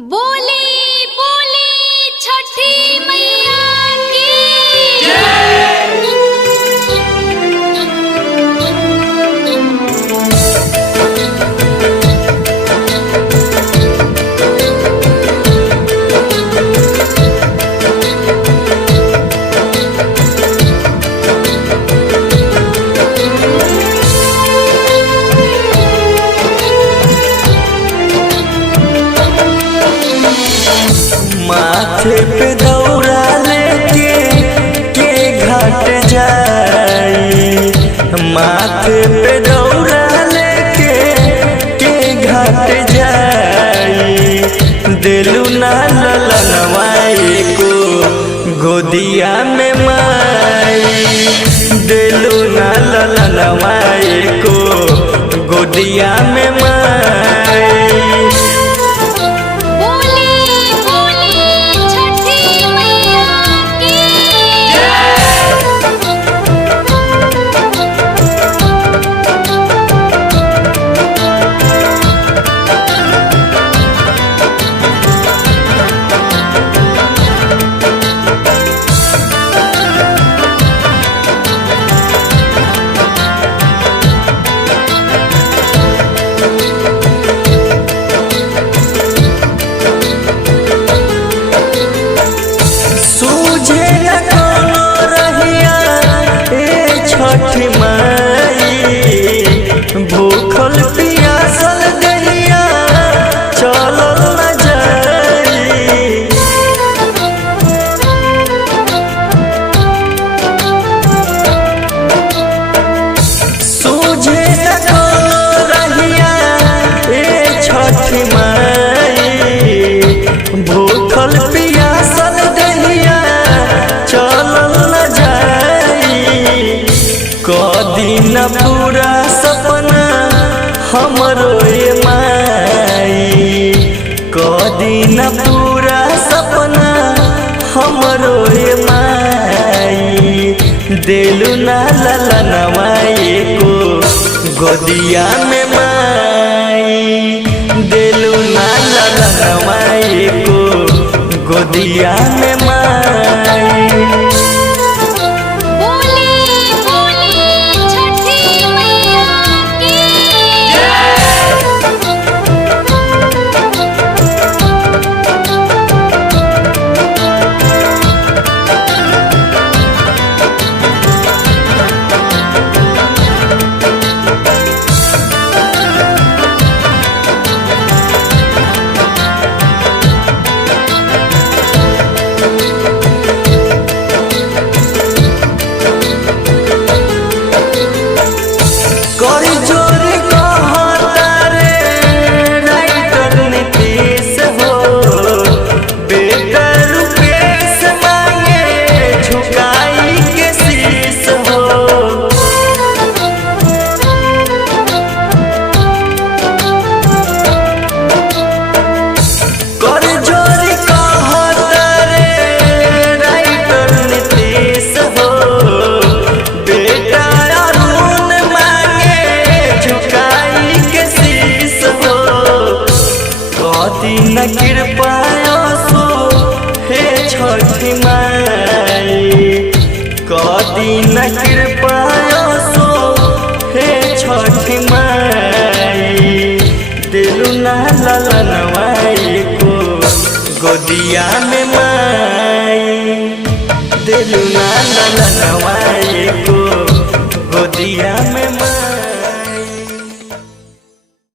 बोले बोले छठी मैया की माथे पे दौड़ा लेके के घाट जाई। माथे पे दौड़ा लेके के घाट जाई। दिलू ना ललनवाई को गोदिया में माई। दिलू ना ललनवाई को गोदिया में माई। भूखल पियासल दहिया चलल न जाई। सूझे न कोनो रहिया ए छठी माई। भूखल पियासल दहिया चलल न जाई। कदी न पूरा सपना हमरो ये माई। कदी न पूरा सपना हमरो ये माई। दिलू ना ललनवाई को गोदिया में माई। दिलू ना ललनवाई को गोदिया में माई। न कृपायो सो हे छठी माई। कदी न कृपायो सो हे छठी माई। दिलू ना ललनवाई को गोदिया में माई। दिलू ना ललनवाई को गोदिया में माई।